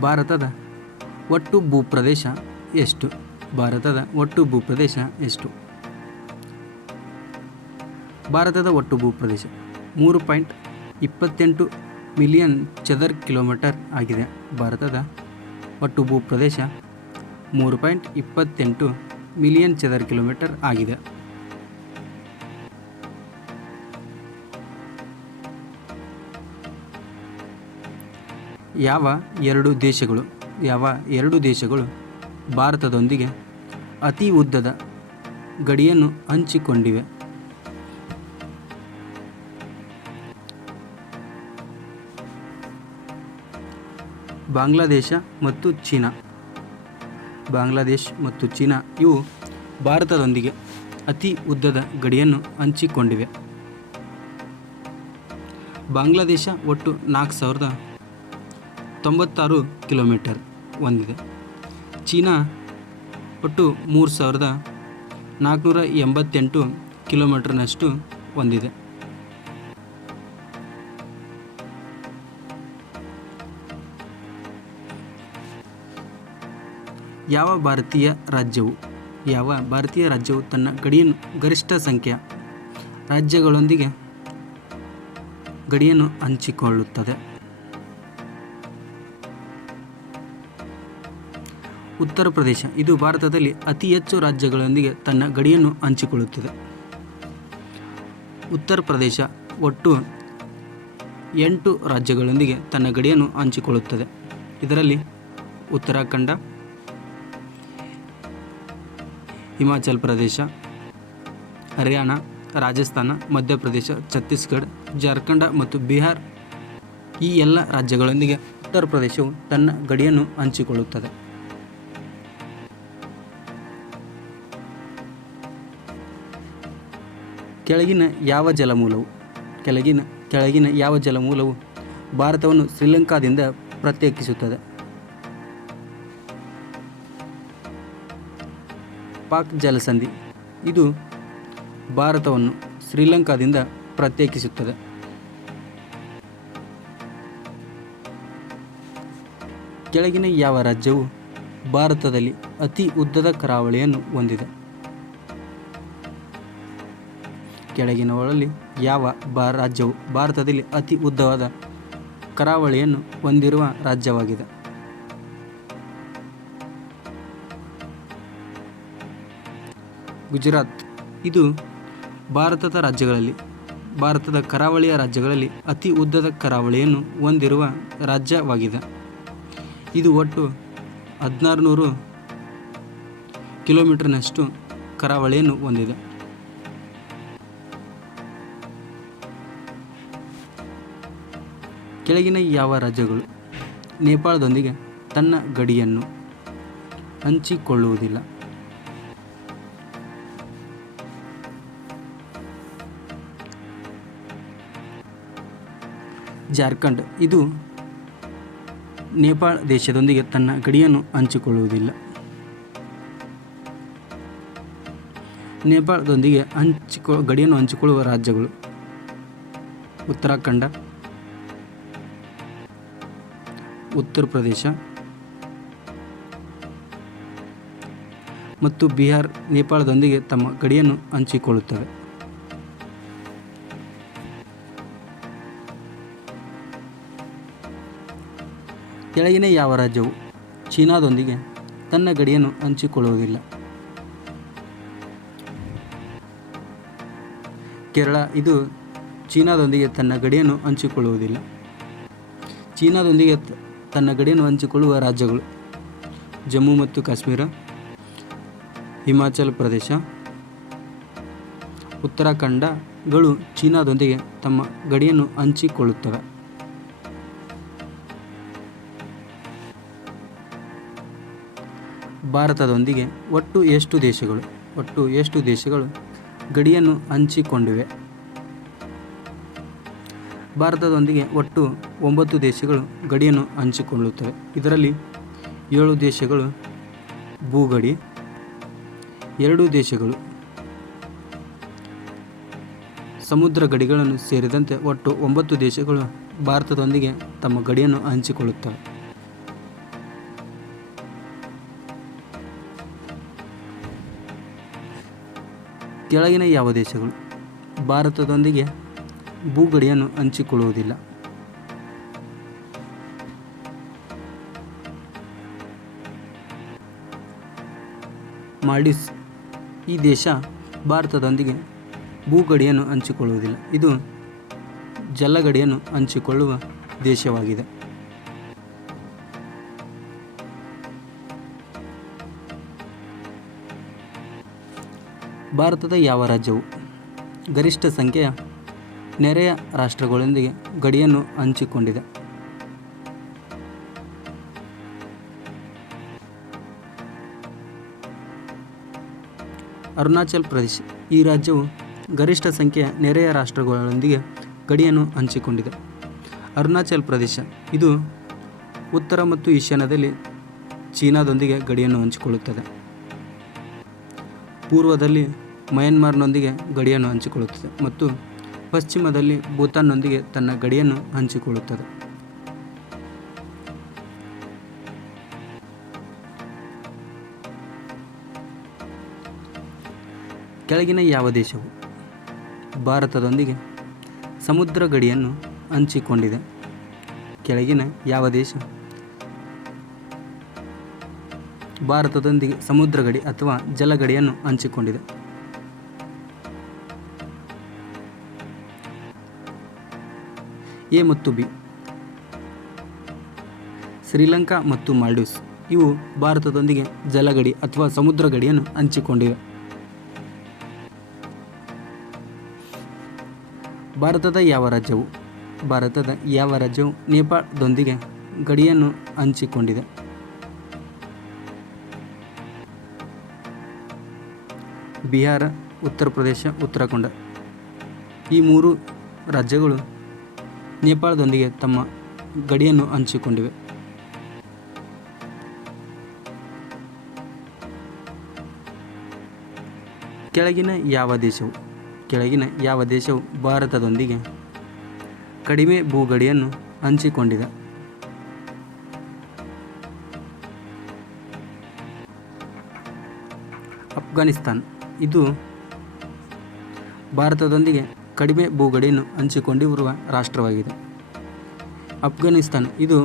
ಭಾರತದ ಒಟ್ಟು ಭೂಪ್ರದೇಶ ಎಷ್ಟು? ಭಾರತದ ಒಟ್ಟು ಭೂಪ್ರದೇಶ ಎಷ್ಟು? ಭಾರತದ ಒಟ್ಟು ಭೂಪ್ರದೇಶ ಮೂರು ಪಾಯಿಂಟ್ ಇಪ್ಪತ್ತೆಂಟು ಮಿಲಿಯನ್ ಚದರ್ ಕಿಲೋಮೀಟರ್ ಆಗಿದೆ. ಭಾರತದ ಒಟ್ಟು ಭೂಪ್ರದೇಶ ಮೂರು ಪಾಯಿಂಟ್ ಇಪ್ಪತ್ತೆಂಟು ಮಿಲಿಯನ್ ಚದರ್ ಕಿಲೋಮೀಟರ್ ಆಗಿದೆ. ಯಾವ ಎರಡು ದೇಶಗಳು, ಯಾವ ಎರಡು ದೇಶಗಳು ಭಾರತದೊಂದಿಗೆ ಅತಿ ಉದ್ದದ ಗಡಿಯನ್ನು ಹಂಚಿಕೊಂಡಿವೆ? ಬಾಂಗ್ಲಾದೇಶ ಮತ್ತು ಚೀನಾ. ಬಾಂಗ್ಲಾದೇಶ್ ಮತ್ತು ಚೀನಾ ಇವು ಭಾರತದೊಂದಿಗೆ ಅತಿ ಉದ್ದದ ಗಡಿಯನ್ನು ಹಂಚಿಕೊಂಡಿವೆ. ಬಾಂಗ್ಲಾದೇಶ ಒಟ್ಟು ನಾಲ್ಕು ಸಾವಿರದ ತೊಂಬತ್ತಾರು ಕಿಲೋಮೀಟರ್ ಹೊಂದಿದೆ. ಚೀನಾ ಒಟ್ಟು ಮೂರು ಸಾವಿರದ ನಾಲ್ಕುನೂರ ಎಂಬತ್ತೆಂಟು ಕಿಲೋಮೀಟರ್ನಷ್ಟು ಹೊಂದಿದೆ. ಯಾವ ಭಾರತೀಯ ರಾಜ್ಯವು? ಯಾವ ಭಾರತೀಯ ರಾಜ್ಯವು ತನ್ನ ಗಡಿಯನ್ನು ಗರಿಷ್ಠ ಸಂಖ್ಯೆಯ ರಾಜ್ಯಗಳೊಂದಿಗೆ ಗಡಿಯನ್ನು ಹಂಚಿಕೊಳ್ಳುತ್ತದೆ? ಉತ್ತರ ಪ್ರದೇಶ. ಇದು ಭಾರತದಲ್ಲಿ ಅತಿ ಹೆಚ್ಚು ರಾಜ್ಯಗಳೊಂದಿಗೆ ತನ್ನ ಗಡಿಯನ್ನು ಹಂಚಿಕೊಳ್ಳುತ್ತದೆ. ಉತ್ತರ ಪ್ರದೇಶ ಒಟ್ಟು ಎಂಟು ರಾಜ್ಯಗಳೊಂದಿಗೆ ತನ್ನ ಗಡಿಯನ್ನು ಹಂಚಿಕೊಳ್ಳುತ್ತದೆ. ಇದರಲ್ಲಿ ಉತ್ತರಾಖಂಡ, ಹಿಮಾಚಲ್ ಪ್ರದೇಶ, ಹರಿಯಾಣ, ರಾಜಸ್ಥಾನ, ಮಧ್ಯಪ್ರದೇಶ, ಛತ್ತೀಸ್ಗಢ, ಜಾರ್ಖಂಡ ಮತ್ತು ಬಿಹಾರ್ ಈ ಎಲ್ಲ ರಾಜ್ಯಗಳೊಂದಿಗೆ ಉತ್ತರ ಪ್ರದೇಶವು ತನ್ನ ಗಡಿಯನ್ನು ಹಂಚಿಕೊಳ್ಳುತ್ತದೆ. ಕೆಳಗಿನ ಯಾವ ಜಲಮೂಲವು, ಕೆಳಗಿನ ಕೆಳಗಿನ ಯಾವ ಜಲಮೂಲವು ಭಾರತವನ್ನು ಶ್ರೀಲಂಕಾದಿಂದ ಪ್ರತ್ಯೇಕಿಸುತ್ತದೆ? ಪಾಕ್ ಜಲಸಂಧಿ. ಇದು ಭಾರತವನ್ನು ಶ್ರೀಲಂಕಾದಿಂದ ಪ್ರತ್ಯೇಕಿಸುತ್ತದೆ. ಕೆಳಗಿನ ಯಾವ ರಾಜ್ಯವು ಭಾರತದಲ್ಲಿ ಅತಿ ಉದ್ದದ ಕರಾವಳಿಯನ್ನು ಹೊಂದಿದೆ? ಕೆಳಗಿನವುಗಳಲ್ಲಿ ಯಾವ ಬಾ ರಾಜ್ಯವು ಭಾರತದಲ್ಲಿ ಅತಿ ಉದ್ದವಾದ ಕರಾವಳಿಯನ್ನು ಹೊಂದಿರುವ ರಾಜ್ಯವಾಗಿದೆ. ಗುಜರಾತ್. ಇದು ಭಾರತದ ರಾಜ್ಯಗಳಲ್ಲಿ, ಭಾರತದ ಕರಾವಳಿಯ ರಾಜ್ಯಗಳಲ್ಲಿ ಅತಿ ಉದ್ದದ ಕರಾವಳಿಯನ್ನು ಹೊಂದಿರುವ ರಾಜ್ಯವಾಗಿದೆ. ಇದು ಒಟ್ಟು ಹದಿನಾರು ನೂರು ಕಿಲೋಮೀಟರ್ನಷ್ಟು ಕರಾವಳಿಯನ್ನು ಹೊಂದಿದೆ. ಕೆಳಗಿನ ಯಾವ ರಾಜ್ಯಗಳು ನೇಪಾಳದೊಂದಿಗೆ ತನ್ನ ಗಡಿಯನ್ನು ಹಂಚಿಕೊಳ್ಳುವುದಿಲ್ಲ? ಜಾರ್ಖಂಡ್. ಇದು ನೇಪಾಳ ದೇಶದೊಂದಿಗೆ ತನ್ನ ಗಡಿಯನ್ನು ಹಂಚಿಕೊಳ್ಳುವುದಿಲ್ಲ. ನೇಪಾಳದೊಂದಿಗೆ ಹಂಚಿಕೊ, ಗಡಿಯನ್ನು ಹಂಚಿಕೊಳ್ಳುವ ರಾಜ್ಯಗಳು ಉತ್ತರಾಖಂಡ ಉತ್ತರ ಪ್ರದೇಶ ಮತ್ತು ಬಿಹಾರ್, ನೇಪಾಳದೊಂದಿಗೆ ತಮ್ಮ ಗಡಿಯನ್ನು ಹಂಚಿಕೊಳ್ಳುತ್ತವೆ. ಕೆಳಗಿನ ಯಾವ ರಾಜ್ಯವು ಚೀನಾದೊಂದಿಗೆ ತನ್ನ ಗಡಿಯನ್ನು ಹಂಚಿಕೊಳ್ಳುವುದಿಲ್ಲ? ಕೇರಳ, ಇದು ಚೀನಾದೊಂದಿಗೆ ತನ್ನ ಗಡಿಯನ್ನು ಹಂಚಿಕೊಳ್ಳುವುದಿಲ್ಲ. ಚೀನಾದೊಂದಿಗೆ ತನ್ನ ಗಡಿಯನ್ನು ಹಂಚಿಕೊಳ್ಳುವ ರಾಜ್ಯಗಳು ಜಮ್ಮು ಮತ್ತು ಕಾಶ್ಮೀರ, ಹಿಮಾಚಲ ಪ್ರದೇಶ, ಉತ್ತರಾಖಂಡಗಳು ಚೀನಾದೊಂದಿಗೆ ತಮ್ಮ ಗಡಿಯನ್ನು ಹಂಚಿಕೊಳ್ಳುತ್ತವೆ. ಭಾರತದೊಂದಿಗೆ ಒಟ್ಟು ಎಷ್ಟು ದೇಶಗಳು, ಒಟ್ಟು ಎಷ್ಟು ದೇಶಗಳು ಗಡಿಯನ್ನು ಹಂಚಿಕೊಂಡಿವೆ? ಭಾರತದೊಂದಿಗೆ ಒಟ್ಟು ಒಂಬತ್ತು ದೇಶಗಳು ಗಡಿಯನ್ನು ಹಂಚಿಕೊಳ್ಳುತ್ತವೆ. ಇದರಲ್ಲಿ ಏಳು ದೇಶಗಳು ಭೂಗಡಿ, ಎರಡು ದೇಶಗಳು ಸಮುದ್ರ ಗಡಿಗಳನ್ನು ಸೇರಿದಂತೆ ಒಟ್ಟು ಒಂಬತ್ತು ದೇಶಗಳು ಭಾರತದೊಂದಿಗೆ ತಮ್ಮ ಗಡಿಯನ್ನು ಹಂಚಿಕೊಳ್ಳುತ್ತವೆ. ಕೆಳಗಿನ ಯಾವ ದೇಶಗಳು? ಭಾರತದೊಂದಿಗೆ ಭೂಗಡಿಯನ್ನು ಹಂಚಿಕೊಳ್ಳುವುದಿಲ್ಲ. ಮಾಲ್ಡೀವ್ಸ್ ಈ ದೇಶ ಭಾರತದೊಂದಿಗೆ ಭೂಗಡಿಯನ್ನು ಹಂಚಿಕೊಳ್ಳುವುದಿಲ್ಲ. ಇದು ಜಲಗಡಿಯನ್ನು ಹಂಚಿಕೊಳ್ಳುವ ದೇಶವಾಗಿದೆ. ಭಾರತದ ಯಾವ ರಾಜ್ಯವು ಗರಿಷ್ಠ ಸಂಖ್ಯೆಯ ನೆರೆಯ ರಾಷ್ಟ್ರಗಳೊಂದಿಗೆ ಗಡಿಯನ್ನು ಹಂಚಿಕೊಂಡಿದೆ. ಅರುಣಾಚಲ್ ಪ್ರದೇಶ್. ಈ ರಾಜ್ಯವು ಗರಿಷ್ಠ ಸಂಖ್ಯೆಯ ನೆರೆಯ ರಾಷ್ಟ್ರಗಳೊಂದಿಗೆ ಗಡಿಯನ್ನು ಹಂಚಿಕೊಂಡಿದೆ. ಅರುಣಾಚಲ್ ಪ್ರದೇಶ. ಇದು ಉತ್ತರ ಮತ್ತು ಈಶಾನ್ಯದಲ್ಲಿ ಚೀನಾದೊಂದಿಗೆ ಗಡಿಯನ್ನು ಹಂಚಿಕೊಳ್ಳುತ್ತದೆ. ಪೂರ್ವದಲ್ಲಿ ಮಯನ್ಮಾರ್ನೊಂದಿಗೆ ಗಡಿಯನ್ನು ಹಂಚಿಕೊಳ್ಳುತ್ತದೆ ಮತ್ತು ಪಶ್ಚಿಮದಲ್ಲಿ ಭೂತಾನ್ನೊಂದಿಗೆ ತನ್ನ ಗಡಿಯನ್ನು ಹಂಚಿಕೊಳ್ಳುತ್ತದೆ. ಕೆಳಗಿನ ಯಾವ ದೇಶವು ಭಾರತದೊಂದಿಗೆ ಸಮುದ್ರ ಗಡಿಯನ್ನು ಹಂಚಿಕೊಂಡಿದೆ? ಕೆಳಗಿನ ಯಾವ ದೇಶ ಭಾರತದೊಂದಿಗೆ ಸಮುದ್ರ ಗಡಿ ಅಥವಾ ಜಲಗಡಿಯನ್ನು ಹಂಚಿಕೊಂಡಿದೆ? ಎ ಮತ್ತು ಬಿ. ಶ್ರೀಲಂಕಾ ಮತ್ತು ಮಾಲ್ಡೀವ್ಸ್. ಇವು ಭಾರತದೊಂದಿಗೆ ಜಲಗಡಿ ಅಥವಾ ಸಮುದ್ರ ಗಡಿಯನ್ನು ಹಂಚಿಕೊಂಡಿವೆ. ಭಾರತದ ಯಾವ ರಾಜ್ಯವು? ಭಾರತದ ಯಾವ ರಾಜ್ಯವು ನೇಪಾಳದೊಂದಿಗೆ ಗಡಿಯನ್ನು ಹಂಚಿಕೊಂಡಿದೆ? ಬಿಹಾರ, ಉತ್ತರ ಪ್ರದೇಶ, ಉತ್ತರಾಖಂಡ. ಈ ಮೂರು ರಾಜ್ಯಗಳು ನೇಪಾಳದೊಂದಿಗೆ ತಮ್ಮ ಗಡಿಯನ್ನು ಹಂಚಿಕೊಂಡಿವೆ. ಕೆಳಗಿನ ಯಾವ ದೇಶವು, ಕೆಳಗಿನ ಯಾವ ದೇಶವು ಭಾರತದೊಂದಿಗೆ ಕಡಿಮೆ ಭೂಗಡಿಯನ್ನು ಹಂಚಿಕೊಂಡಿದೆ? ಅಫ್ಘಾನಿಸ್ತಾನ್. ಇದು ಭಾರತದೊಂದಿಗೆ ಕಡಿಮೆ ಭೂಗಡಿಯನ್ನು ಹಂಚಿಕೊಂಡಿರುವ ರಾಷ್ಟ್ರವಾಗಿದೆ. ಅಫ್ಘಾನಿಸ್ತಾನ್, ಇದು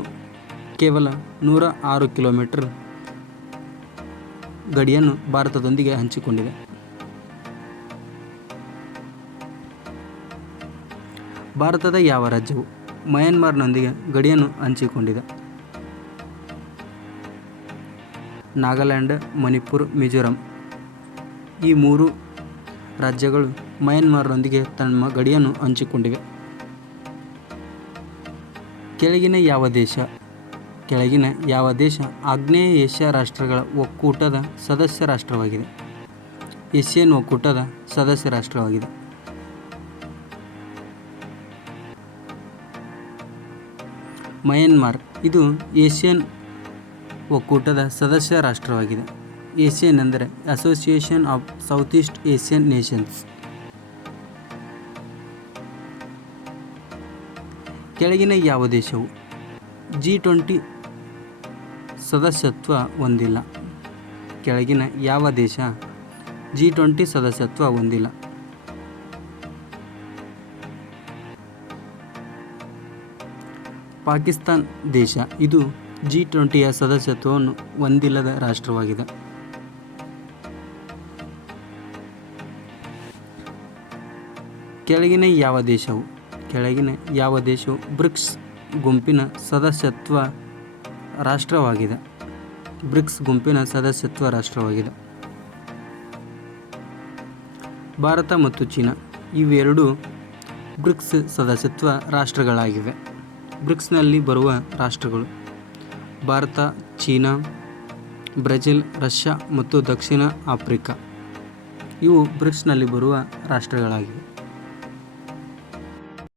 ಕೇವಲ ನೂರ ಆರು ಕಿಲೋಮೀಟರ್ ಗಡಿಯನ್ನು ಭಾರತದೊಂದಿಗೆ ಹಂಚಿಕೊಂಡಿದೆ. ಭಾರತದ ಯಾವ ರಾಜ್ಯವು ಮಯನ್ಮಾರ್ನೊಂದಿಗೆ ಗಡಿಯನ್ನು ಹಂಚಿಕೊಂಡಿದೆ? ನಾಗಾಲ್ಯಾಂಡ್, ಮಣಿಪುರ್, ಮಿಜೋರಾಂ ಈ ಮೂರು ರಾಜ್ಯಗಳು ಮಯನ್ಮಾರ್ನೊಂದಿಗೆ ತಮ್ಮ ಗಡಿಯನ್ನು ಹಂಚಿಕೊಂಡಿವೆ. ಕೆಳಗಿನ ಯಾವ ದೇಶ, ಕೆಳಗಿನ ಯಾವ ದೇಶ ಆಗ್ನೇಯ ಏಷ್ಯಾ ರಾಷ್ಟ್ರಗಳ ಒಕ್ಕೂಟದ ಸದಸ್ಯ ರಾಷ್ಟ್ರವಾಗಿದೆ. ಏಷ್ಯನ್ ಒಕ್ಕೂಟದ ಸದಸ್ಯ ರಾಷ್ಟ್ರವಾಗಿದೆ. ಮಯನ್ಮಾರ್ ಇದು ಏಷ್ಯನ್ ಒಕ್ಕೂಟದ ಸದಸ್ಯ ರಾಷ್ಟ್ರವಾಗಿದೆ. ಏಷ್ಯನ್ ಅಂದರೆ association of south east Asian nations ಕೆಳಗಿನ ಯಾವ ದೇಶವು ಜಿ ಟ್ವೆಂಟಿ ಸದಸ್ಯತ್ವ ಹೊಂದಿಲ್ಲ. ಕೆಳಗಿನ ಯಾವ ದೇಶ ಜಿ ಟ್ವೆಂಟಿ ಸದಸ್ಯತ್ವ ಹೊಂದಿಲ್ಲ. ಪಾಕಿಸ್ತಾನ್ ದೇಶ, ಇದು ಜಿ ಟ್ವೆಂಟಿಯ ಸದಸ್ಯತ್ವವನ್ನು ಹೊಂದಿಲ್ಲದ ರಾಷ್ಟ್ರವಾಗಿದೆ. ಕೆಳಗಿನ ಯಾವ ದೇಶವು ಕೆಳಗಿನ ಯಾವ ದೇಶವು ಬ್ರಿಕ್ಸ್ ಗುಂಪಿನ ಸದಸ್ಯತ್ವ ರಾಷ್ಟ್ರವಾಗಿದೆ? ಬ್ರಿಕ್ಸ್ ಗುಂಪಿನ ಸದಸ್ಯತ್ವ ರಾಷ್ಟ್ರವಾಗಿದೆ. ಭಾರತ ಮತ್ತು ಚೀನಾ ಇವೆರಡು ಬ್ರಿಕ್ಸ್ ಸದಸ್ಯತ್ವ ರಾಷ್ಟ್ರಗಳಾಗಿವೆ. ಬ್ರಿಕ್ಸ್ನಲ್ಲಿ ಬರುವ ರಾಷ್ಟ್ರಗಳು ಭಾರತ, ಚೀನಾ, ಬ್ರೆಜಿಲ್, ರಷ್ಯಾ ಮತ್ತು ದಕ್ಷಿಣ ಆಫ್ರಿಕಾ. ಇವು ಬ್ರಿಕ್ಸ್ನಲ್ಲಿ ಬರುವ ರಾಷ್ಟ್ರಗಳಾಗಿವೆ.